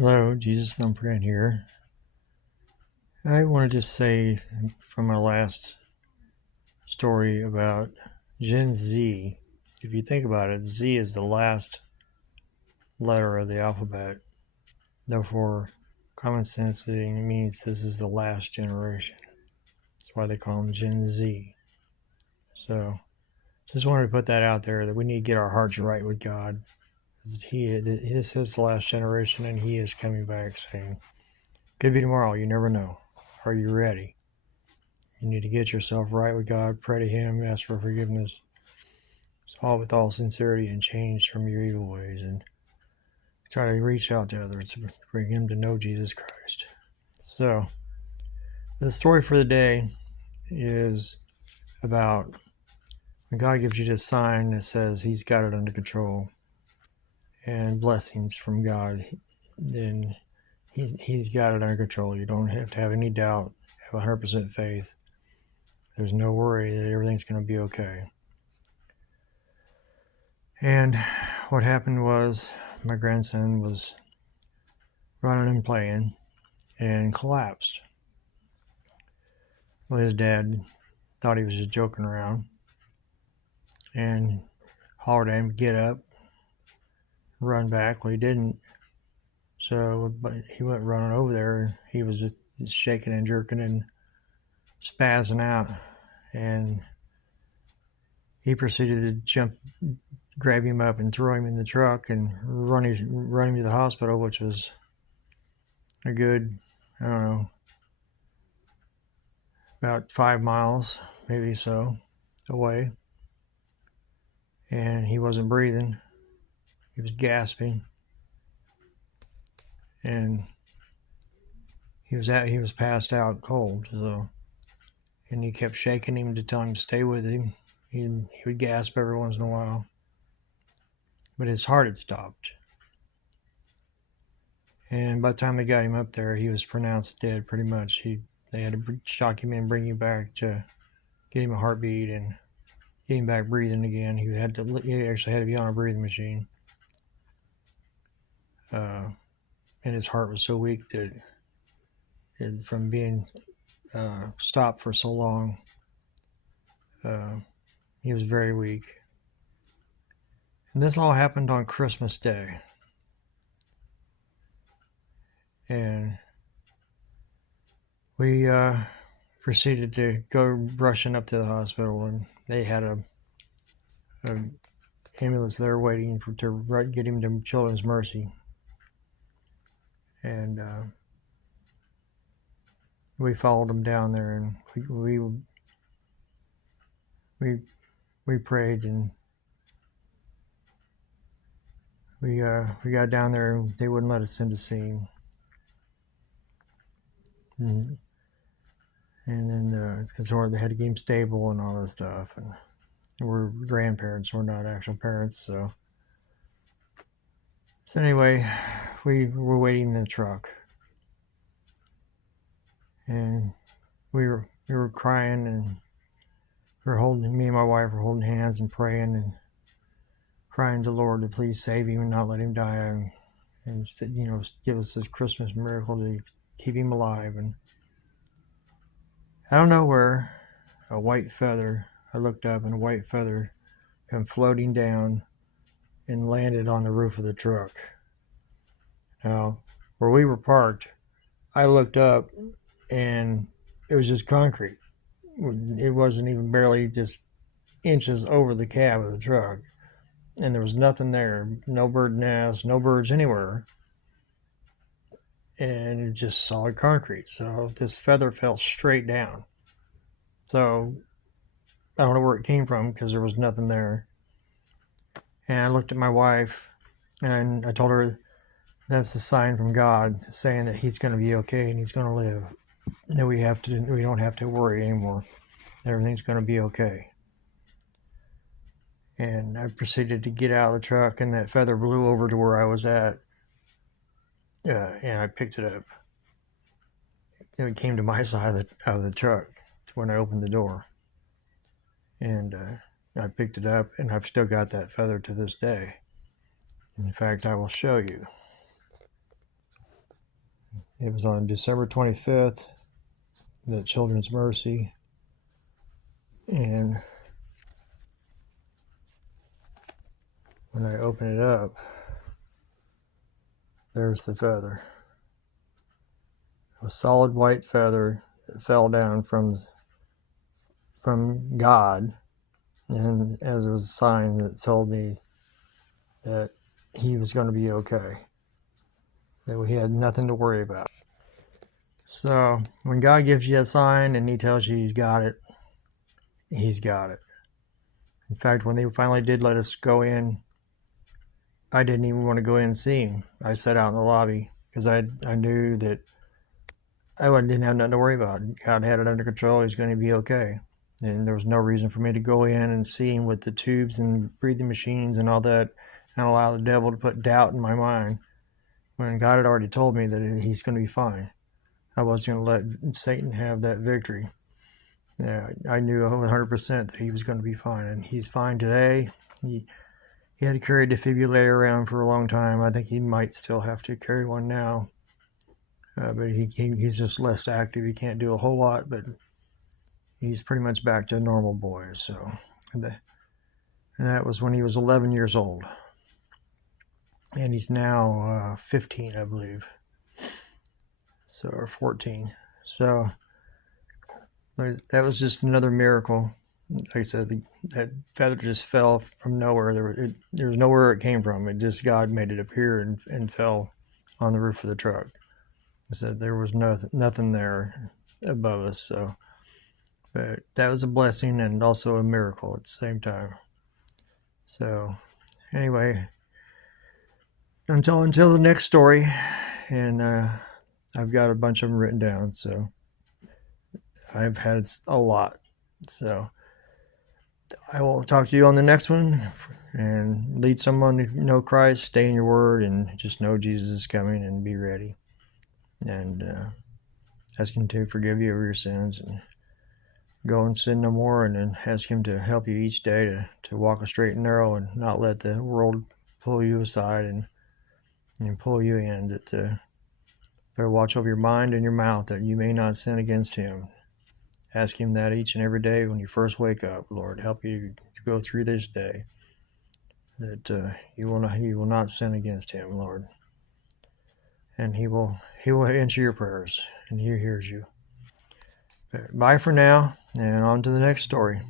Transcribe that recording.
Hello, Jesus Thumbprint here. I wanted to say from my last story about Gen Z, if you think about it, Z is the last letter of the alphabet. Therefore, common sense means this is the last generation. That's why they call them Gen Z. So, just wanted to put that out there that we need to get our hearts right with God. This is the last generation, and He is coming back soon. Could be tomorrow. You never know. Are you ready? You need to get yourself right with God, pray to Him, ask for forgiveness, all with all sincerity, and change from your evil ways, and try to reach out to others to bring them to know Jesus Christ. So, the story for the day is about when God gives you this sign that says He's got it under control and blessings from God, then He's got it under control. You don't have to have any doubt, have 100% faith. There's no worry that everything's going to be okay. And what happened was my grandson was running and playing and collapsed. Well, his dad thought he was just joking around and hollered at him to get up, run back. Well, he didn't. So but he went running over there. He was just shaking and jerking and spazzing out. And he proceeded to jump, grab him up and throw him in the truck and run him to the hospital, which was a good, I don't know, about 5 miles, maybe so, away. And he wasn't breathing. He was gasping. And he was passed out cold. So, and he kept shaking him to tell him to stay with him. He would gasp every once in a while. But his heart had stopped. And by the time they got him up there, he was pronounced dead pretty much. They had to shock him in, bring him back to get him a heartbeat and get him back breathing again. He actually had to be on a breathing machine. And his heart was so weak that from being stopped for so long, he was very weak. And this all happened on Christmas Day. And we proceeded to go rushing up to the hospital, and they had a ambulance there waiting to get him to Children's Mercy. And we followed him down there, and we prayed, and we got down there, and they wouldn't let us in to see him. And then because they had to get him stable and all that stuff, and we're grandparents, we're not actual parents, so anyway, we were waiting in the truck, and we were crying, and me and my wife were holding hands and praying and crying to the Lord to please save him and not let him die, and give us this Christmas miracle to keep him alive. And out of nowhere, I looked up, and a white feather came floating down and landed on the roof of the truck. Now, where we were parked, I looked up, and it was just concrete. It wasn't even barely just inches over the cab of the truck. And there was nothing there. No bird nests, no birds anywhere. And it just solid concrete. So this feather fell straight down. So I don't know where it came from because there was nothing there. And I looked at my wife, and I told her that's the sign from God saying that he's going to be okay and he's going to live. That we don't have to worry anymore. Everything's going to be okay. And I proceeded to get out of the truck, and that feather blew over to where I was at. And I picked it up. And it came to my side of the truck when I opened the door. And I picked it up, and I've still got that feather to this day. In fact, I will show you. It was on December 25th, the Children's Mercy. And when I open it up, there's the feather. A solid white feather that fell down from God, and as it was a sign that told me that he was going to be okay, that we had nothing to worry about. So when God gives you a sign and he tells you he's got it, he's got it. In fact, when they finally did let us go in, I didn't even want to go in and see him. I sat out in the lobby because I knew that I didn't have nothing to worry about. God had it under control. He's going to be okay. And there was no reason for me to go in and see him with the tubes and breathing machines and all that and allow the devil to put doubt in my mind when God had already told me that he's going to be fine. I wasn't going to let Satan have that victory. Yeah, I knew 100% that he was going to be fine, and he's fine today. He had to carry a defibrillator around for a long time. I think he might still have to carry one now, but he's just less active. He can't do a whole lot, but he's pretty much back to a normal boy. So, and that was when he was 11 years old, and he's now 15, I believe. So, or 14. So that was just another miracle. Like I said, that feather just fell from nowhere. There was nowhere it came from. It just, God made it appear and fell on the roof of the truck. I said there was nothing there above us. So, but that was a blessing and also a miracle at the same time. So, anyway, until the next story, and I've got a bunch of them written down. So, I've had a lot. So, I will talk to you on the next one, and lead someone to know Christ, stay in your word, and just know Jesus is coming and be ready. And ask him to forgive you of your sins and go and sin no more, and then ask him to help you each day to walk a straight and narrow and not let the world pull you aside and pull you in. That better watch over your mind and your mouth that you may not sin against him. Ask him that each and every day when you first wake up. Lord, help you to go through this day, that you will not sin against him, Lord. And he will answer your prayers, and he hears you. Bye for now, and on to the next story.